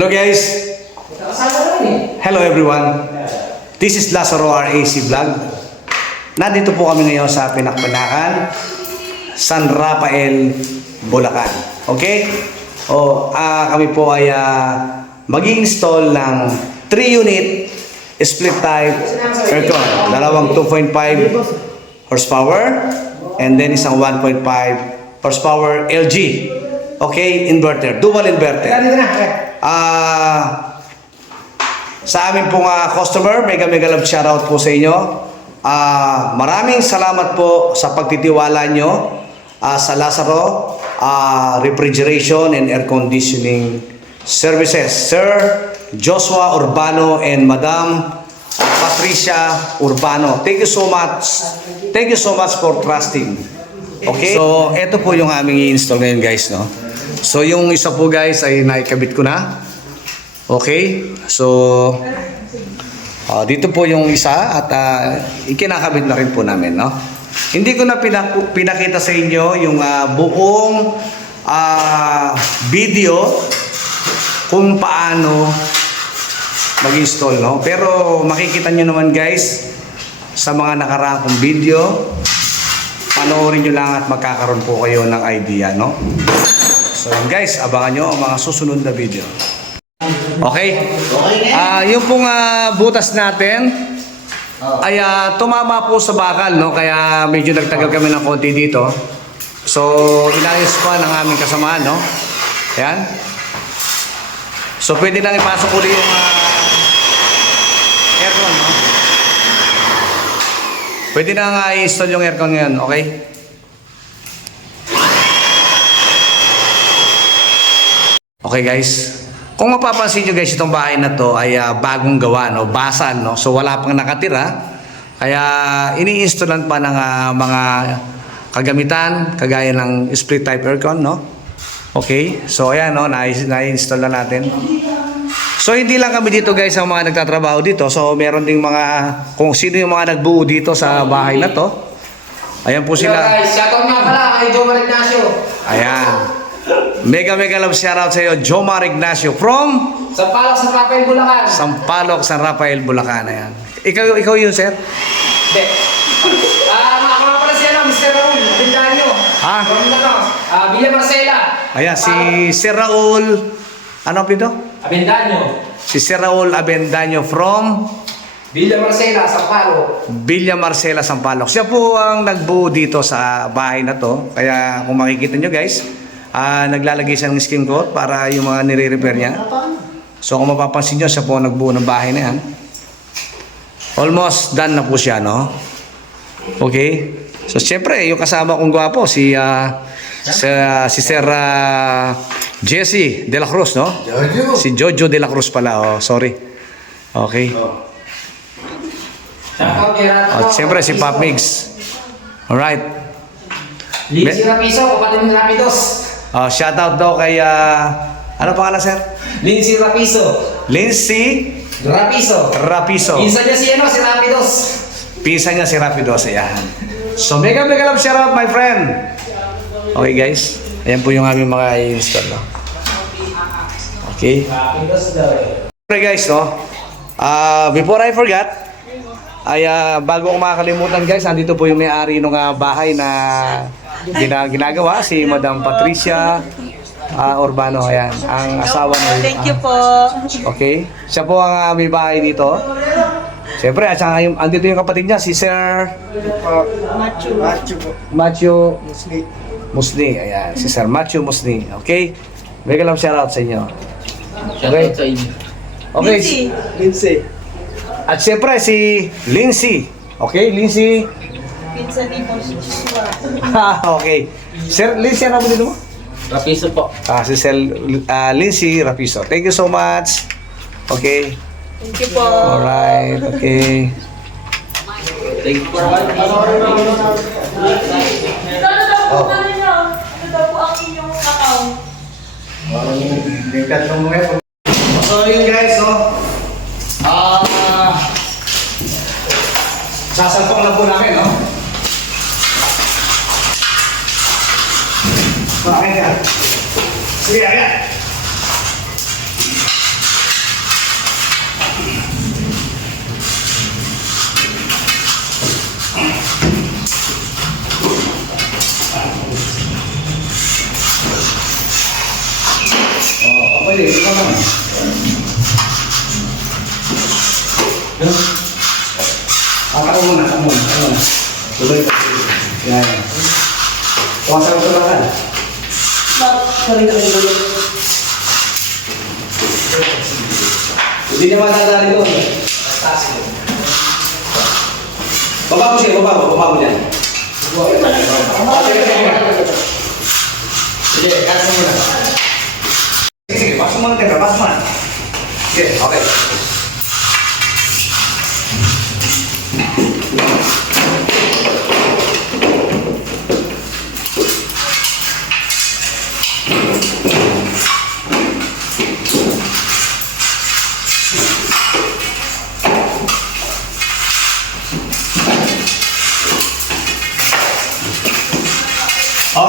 Hello guys. Hello everyone. This is Lazaro RAC Vlog. Nandito po kami ngayon sa Pinakpanakan, San Rafael, Bulacan. Okay? Kami po ay mag-i-install ng 3-unit split type aircon. Dalawang 2.5 horsepower and then isang 1.5 horsepower LG. Okay, inverter, dual inverter. Sa amin pong customer, mega love shoutout po sa inyo. Maraming salamat po sa pagtitiwala nyo sa Lazaro Refrigeration and Air Conditioning Services. Sir Joshua Urbano and Madam Patricia Urbano. Thank you so much. Thank you so much for trusting. Okay? So, ito po yung aming i-install ngayon guys, no? So, yung isa po guys ay naikabit ko na. Okay? So, dito po yung isa at ikinakabit na rin po namin, no? Hindi ko na pinakita sa inyo yung buong video kung paano mag-install, no? Pero makikita nyo naman guys sa mga nakaraang kong video, panoorin nyo lang at magkakaroon po kayo ng idea, no? So yun guys, abangan nyo ang mga susunod na video. Okay? Yung pong butas natin ay tumama po sa bakal, no? Kaya medyo nagtagal kami ng konti dito. So inayos pa ng aming kasamahan, no? Ayan. So pwede nang ipasok ulit yung aircon, no? Pwede na i-install yung aircon ngayon, okay? Okay guys, kung mapapansin nyo guys, itong bahay na to ay bagong gawa, no? Basal, no? So wala pang nakatira. Kaya ini-installan pa ng mga kagamitan, kagaya ng split type aircon, no? Okay, so ayan, no? Na-install na natin. So hindi lang kami dito guys ang mga nagtatrabaho dito. So meron ding mga, kung sino yung mga nagbuo dito sa bahay na to. Ayan po sila. Hello guys, shoutout nga pala kay Jomar Ignacio. Ayan. Mega love shoutout sa iyo, Jomar Ignacio from Sampaloc, San Rafael, Bulacan. Sampaloc, San Rafael, Bulacan. Ayan. Ikaw yun, sir? Hindi. Mga pala si Mr. Raul Abendaño. From Villa Marcela. Ayan, si Sir Raul, ano pito? Abendaño. Si Sir Raul Abendaño from Villa Marcela, Sampaloc. Villa Marcela, Sampaloc. Siya po ang nagbuo dito sa bahay na to. Kaya kung makikita nyo guys, naglalagay siya ng skin coat para yung mga nire-repair niya. So kung mapapansin nyo, siya po ang nagbuo ng bahay na yan. Almost done na po siya, no? Okay? So siyempre, yung kasama kong gwapo, si Sir Jesse De La Cruz, no? Jojo. Si Jojo De La Cruz pala, oh, sorry. Okay. Shoutout kay Rato. At siyempre si Pop Migs. Alright. Lindsay Rapiso, kapatid ni Rapidos. Shoutout daw kay, ano pangalan sir? Lindsay Rapiso. Lindsay Rapiso. Rapiso. Pinsan niya si Rapidos. Pisa niya si Rapidos, ayan. So mega love shoutout my friend. Okay guys, ayan po yung aming mga i-install, no? Okay. Rapidos daw eh. Okay guys, no? Before I forgot, ay bago ko makakalimutan guys, andito po yung may-ari ng bahay na ginagawa, si Madam Patricia Urbano. Ayan, ang asawa ng Thank you po. okay, siya po ang may bahay dito. Siyempre, at saka andito yung kapatid niya, si Sir Matthew Musni. Ayan, si Sir Matthew Musni. Okay, mega love shoutout sa inyo. Okay. Okay. Lindsay. At siyempre si Lindsay. Okay, Lindsay. Pinsan ni Joshua. Okay. Sir Lindsay, ano mo dito mo? Rapiso po. Si Sir Lindsay Rapiso. Thank you so much. Okay. Thank you po. Alright. Okay. Thank you for So yun guys, no? Sasalpong na po namin, no? Sige, ayan. Dali, ikaw naman. Ako muna. Tuloy ka. Yan. Huwag sa ito lang. Sorry na kayo ulit. Hindi niya matadali doon. Baba mo siya, baba mo dyan. Sige, kaya mo na. Sige, pasok mo na tayo, pasok mo na. Sige, okay.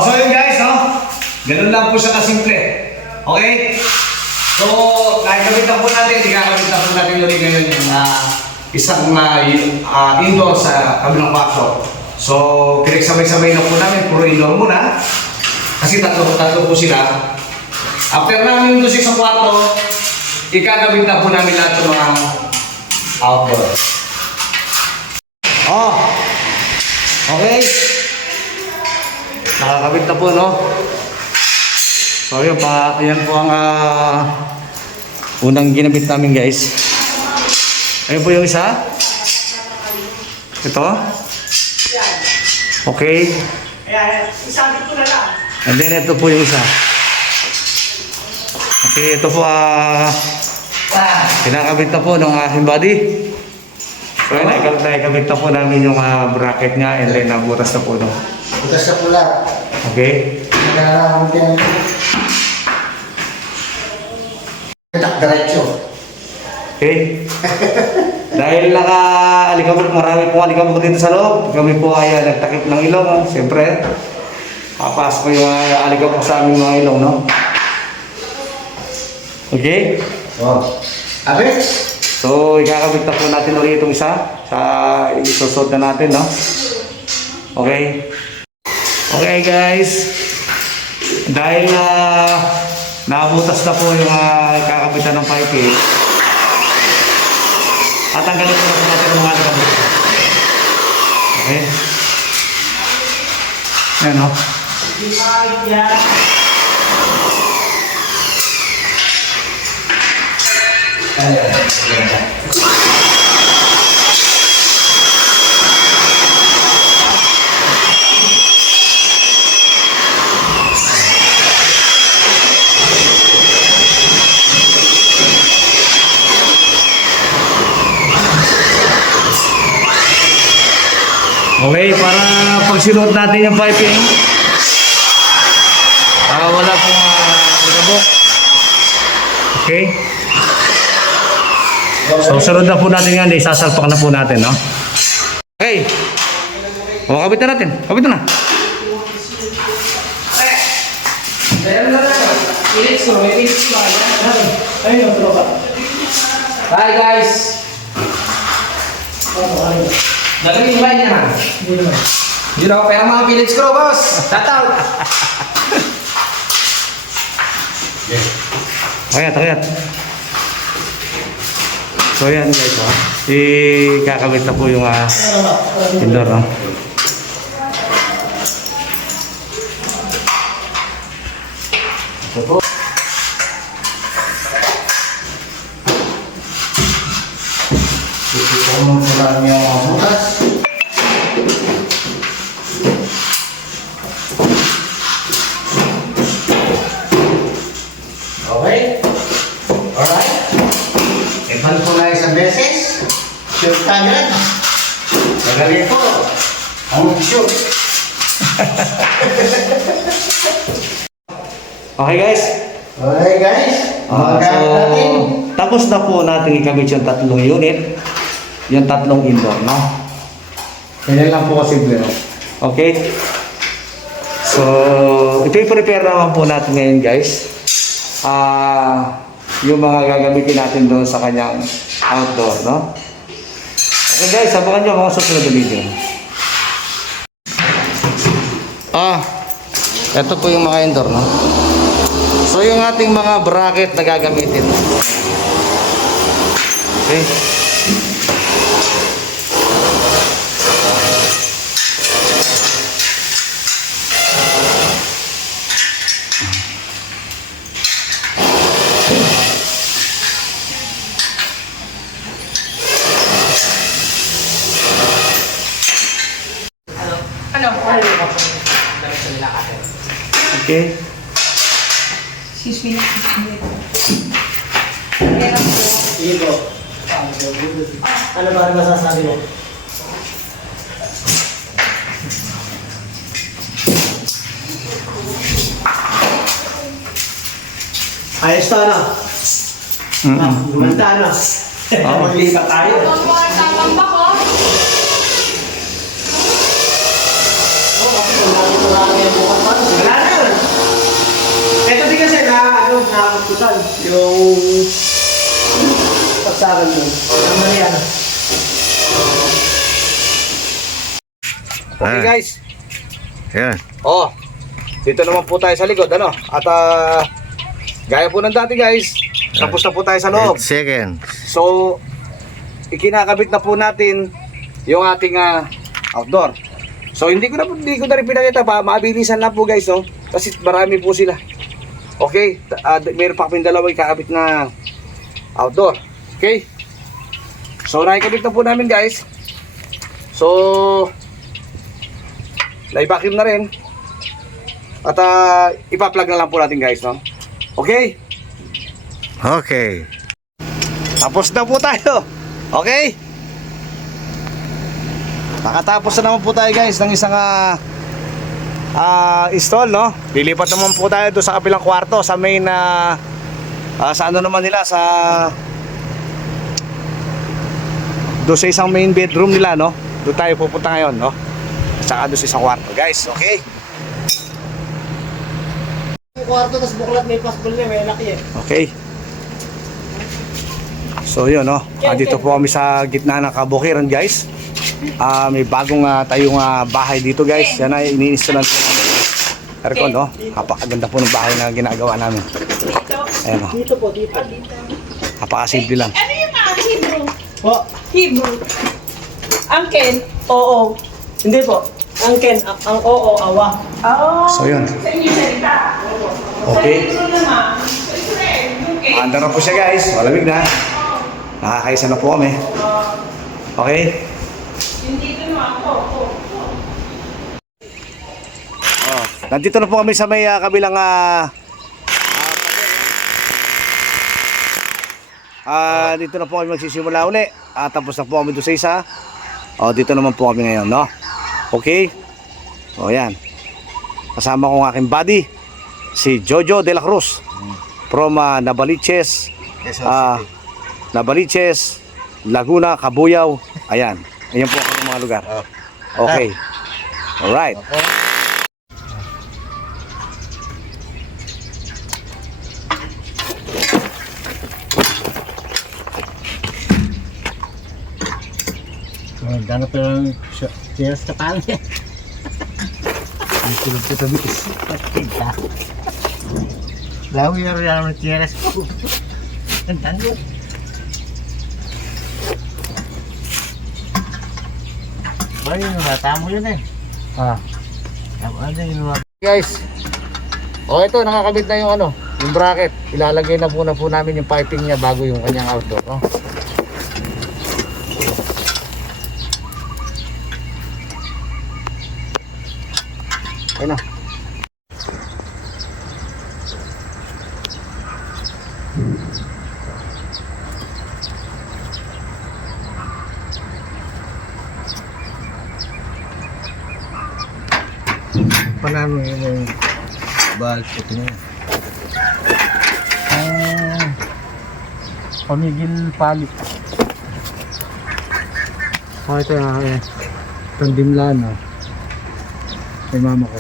So yun guys, no? Ganun lang po siya kasimple. Okay? So, nakikabit na po natin, ikakabit na po natin ulit ngayon yung isang indoor sa kabilang kwarto. So, pinagsabay-sabay na po namin, puro indoor muna. Kasi tatlo po sila. After namin doon sa kwarto, ikakabit na po namin lahat ng mga outdoor. Oh! Okay? Nakakabit na po, no? So, yan po ang unang ginabit namin, guys. Ayun po yung isa. Ito. Okay. Isabit ko na lang. And then, ito po yung isa. Okay, ito po, kinakabit na po ng aking body. So, nakikabit na po namin yung bracket niya and then nabutas na po, no? Butas sa pula. Okay. Nagkakaroon din. Diretso. Okay. Dahil naka-alikabok, marami pong alikabok dito sa loob. Kami po ay nagtakip ng ilong. No? Siyempre, papasok ko yung alikabok sa aming mga ilong. No? Okay? Oh. Abit. So, ikakabit na po natin ulit itong isa. Isusot na natin. No? Okay? Okay guys, dahil nabutas na po yung kakabitan ng piping, at tanggalin po natin ang mga nakabit. Okay? Yan o. Okay, para pag sinuot natin yung piping, wala pong ligabok. Okay? So, sunod na po natin yan, isasalpak na po natin, no? Okay. O, kabit na natin. Kabit na. Meron na lang. Philips ko, may Philips ko. Ayun, ito ba? Hi guys! Nagaging ba niya naman? Hindi naman. Yun ako, pero mga Philips ko, boss! Shout out! Kayat. So, yan guys, ha? Ikakabit na po yung indoor, no? Ito po. Ito mo pula niyo ang butas. Okay. Alright. Ipan po na isang beses. Shoot kagad. Magaling po. Ang shoot. Okay guys. Okay guys. So, tapos na po natin ikabit yung tatlong unit. Yung tatlong indoor, no? Ganyan lang po kasi, no? Okay? So, ito yung prepare naman po natin ngayon, guys. Yung mga gagamitin natin doon sa kanyang outdoor, no? Okay guys, sabakan nyo mga susunod na video. Ito po yung mga indoor, no? So yung ating mga bracket na gagamitin. Okay. Ano? Dami sa nila kasi. Okay. Excuse me. Meron po. Sige po. Ano ba ang masasabi mo? Ayos to, ano? Gumanda, ano? Maglipat tayo. Tamang ba ko? Wala na yun. Ito din kasi nakakutan yung pagsakan mo. Ang mali ano. Okay guys. Yan. Oh. Dito naman po tayo sa likod, ano? At gaya po ng dati guys, tapos na po tayo sa loob. 8 seconds. So, ikinakabit na po natin yung ating outdoor. So, hindi ko na rin pinakita pa, mabilisan lang po guys, no? Kasi marami po sila. Okay, meron pa kaming dalawang ikakabit na outdoor. Okay? So, nakikabit na po namin guys. So, na-vacuum na rin. At ipa-plug na lang po natin guys, no? Okay? Okay. Tapos na po tayo. Okay? Nakatapos na naman po tayo guys ng isang install, no? Lilipat naman po tayo doon sa kabilang kwarto sa main sa ano naman nila sa doon sa isang main bedroom nila, no? Doon tayo pupunta ngayon, no? Saka doon sa isang kwarto, guys. Okay? Yung kwarto, tas buklat may pasbol niya, may laki eh. Okay. So yun, no? Dito po kami sa gitna ng kabukiran, guys. May bagong tayong bahay dito, guys. Yan ay ini-installan po namin aircon, no? Kapakaganda po ng bahay na ginagawa namin. Ayan, no? Dito po, dito. Kapakasimple lang. Ano yung mga Hebrew? Po, Hebrew. Ang Ken, oo. hindi po. Ang Ken, ang oo, awa. Oh. So yun. Sa inyo salita. Okay. Sa Hebrew naman. Sa Israel, okay. Anda na po siya, guys. Malamig na. Nakakaisa na po kami. Okay? Hindi ko naman ako. Oh, nandito na po kami sa may kabilang dito na po kami magsisimula uli. Tapos na po kami doon sa isa. Dito naman po kami ngayon, no? Okay? Yan. Kasama ko ang aking buddy, si Jojo de la Cruz from Navaliches, Navaliches, Laguna, Cabuyao. Ayan. Ayan po ang mga lugar. Okay. Alright. Gano'n pa lang cheers ka pala. Ang tulog ka tabi. Lawi yung rin naman cheers ko. Ang tanggol. Ba yun, natamo yun eh. Ano yun? Guys, ito nakakabit na yung yung bracket. Ilalagay na po namin yung piping niya bago yung kanyang outdoor, no? Ayun na. Paano yun yung bahal puti niya? Pamigil pali. Ito tandimlan, no? Kay mama ko.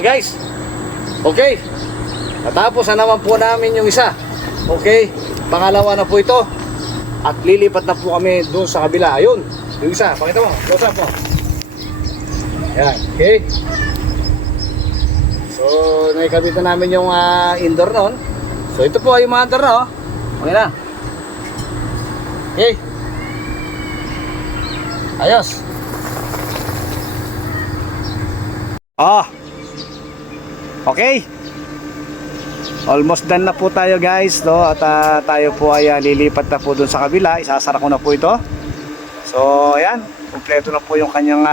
Guys. Okay. Natapos na naman po namin yung isa. Okay. Pangalawa na po ito. At lilipat na po kami doon sa kabila. Ayun. Yung isa. Pakita mo. Close up mo. Yan. Okay. So So, naikabit na namin yung indoor noon. So, ito po ay yung mga under na, oh. Okay na. Okay. Ayos. Oh. Okay. Almost done na po tayo guys, no? At tayo po ay lilipat na po dun sa kabila. Isasara ko na po ito. So, ayan. Kompleto na po yung kanyang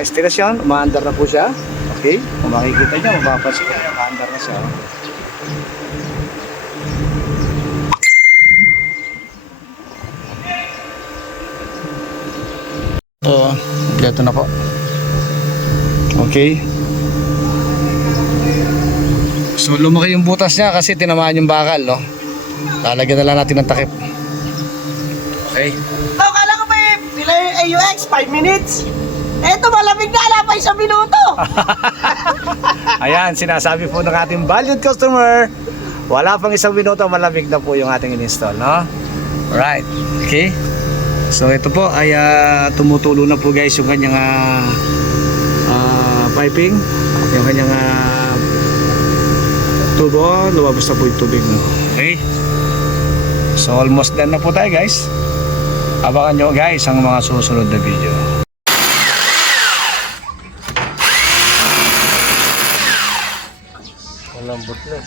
installation. Umaandar na po siya. Okay. Kung makikita nyo, mapapansin nyo, umaandar na siya. So, kompleto na po. Okay. So lumaki yung butas niya kasi tinamaan yung bakal, no? Lalagyan na lang natin ng takip. Okay. Kala ko ba pila yung AUX? 5 minutes? Eto, malamig na, ala pa 1 minuto. Ayan, sinasabi po ng ating valued customer, wala pang 1 minuto, malamig na po yung ating in-install, no? Alright, okay. So ito po ay tumutulo na po guys yung kanyang piping, yung kanyang tubo, lumabas na po yung tubig, no? Okay. So almost done na po tayo guys. Abangan nyo guys ang mga susunod na video. Malambot na.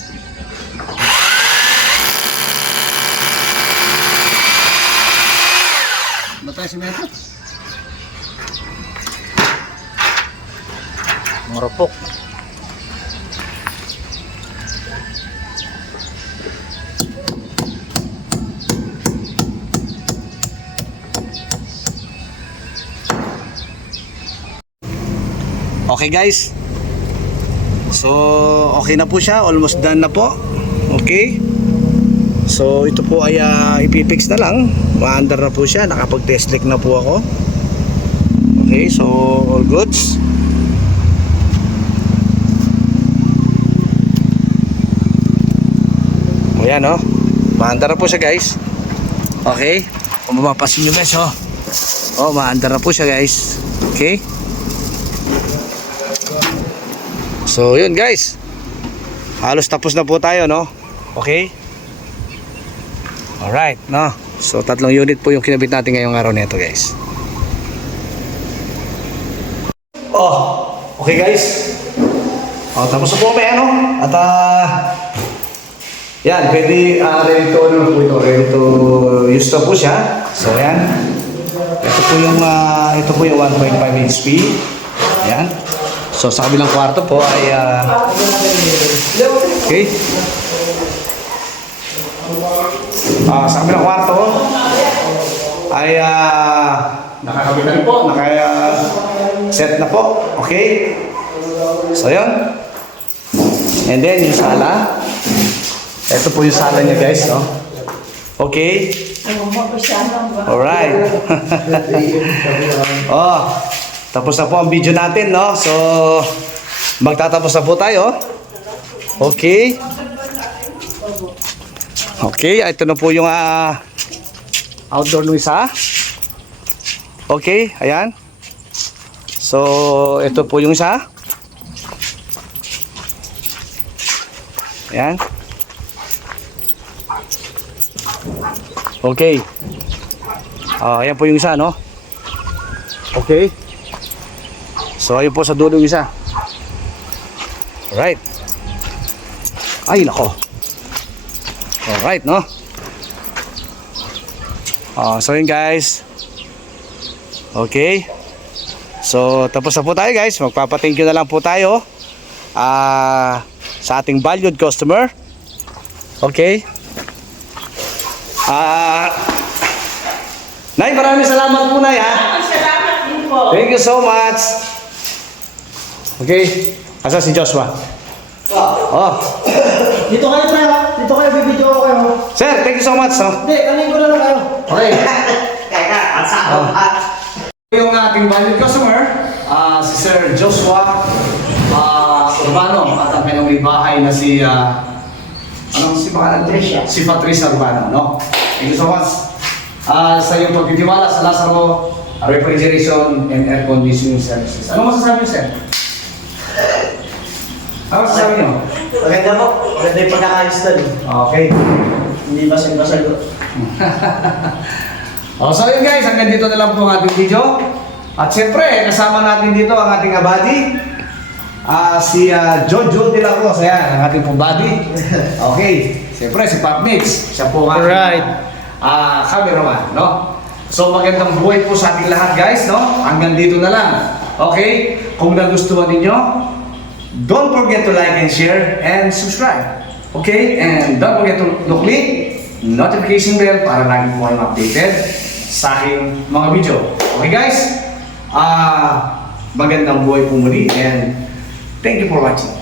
Batay si Meto? Marupok. Okay guys. So okay na po siya, almost done na po. Okay. So ito po ay ipipix na lang. Maandar na po siya, nakapag-test leak na po ako. Okay, so all goods. O yan, oh. Maandar na po siya guys. Okay. Kung mapapasin nyo guys, oh. Oh, maandar na po siya guys. Okay. So yun guys, halos tapos na po tayo, no? Okay. Alright, no? So 3 unit po yung kinabit natin ngayong araw nito guys. Oh, okay guys. Oh, tapos na po kami, ano? At yan, pwede ready to, ano po ito, ready to use na po siya. So yan. Ito po yung 1.5 HP. Yan. So sa kabilang kwarto po ay okay. Sa kabilang kwarto ay nakakabit na po, naka-set na po. Okay. So yun. And then yung sala. Ito po yung sala niya guys, no? Okay. Alright. Oh. Tapos na po ang video natin, no? So, magtatapos na po tayo. Okay. Okay, ito na po yung outdoor ng isa. Okay, ayan. So, ito po yung isa. Ayan. Okay. Ayan po yung isa, no? Okay. So ayun po sa dulo yung isa. Alright. Ay nako. Alright, no? So yun guys. Okay. So tapos na po tayo guys. Magpapa-thank you na lang po tayo sa ating valued customer. Okay. Nay, maraming salamat po Nay, ha. Salamat din po. Thank you so much. Okay. Asa si Joshua? Oh. Dito kayo tayo. Dito kayo, bibidyo ko kayo. Sir, thank you so much. No? Hindi, kanin ko na lang kayo. Okay. Teka, at saan? Yung ating valued customer, si Sir Joshua Urbano at ang kanyang may bahay na si anong si Patricia? Si Patricia Urbano, no? Thank you so much. Sa iyong pagtitiwala sa Lazaro Refrigeration and Air Conditioning Services. Ano masasabi niyo, sir? Ano sasabi nyo? Maganda po. Maganda yung pagkakayos doon. Okay. Hindi basag-basag. So yun guys, hanggang dito na lang po ang ating video. At siyempre, kasama natin dito ang ating buddy. Si Jojo de la Cruz. Ayan, ang ating pong buddy. Okay. Siyempre, si Pop Mitch. Siya po ang ating cameraman, no? So magandang buhay po sa ating lahat guys, no? Hanggang dito na lang. Okay? Kung nagustuhan ninyo, don't forget to like and share and subscribe. Okay? And don't forget to click notification bell para lagi po kayong updated sa aking mga video. Okay guys? Magandang buhay po muli and thank you for watching.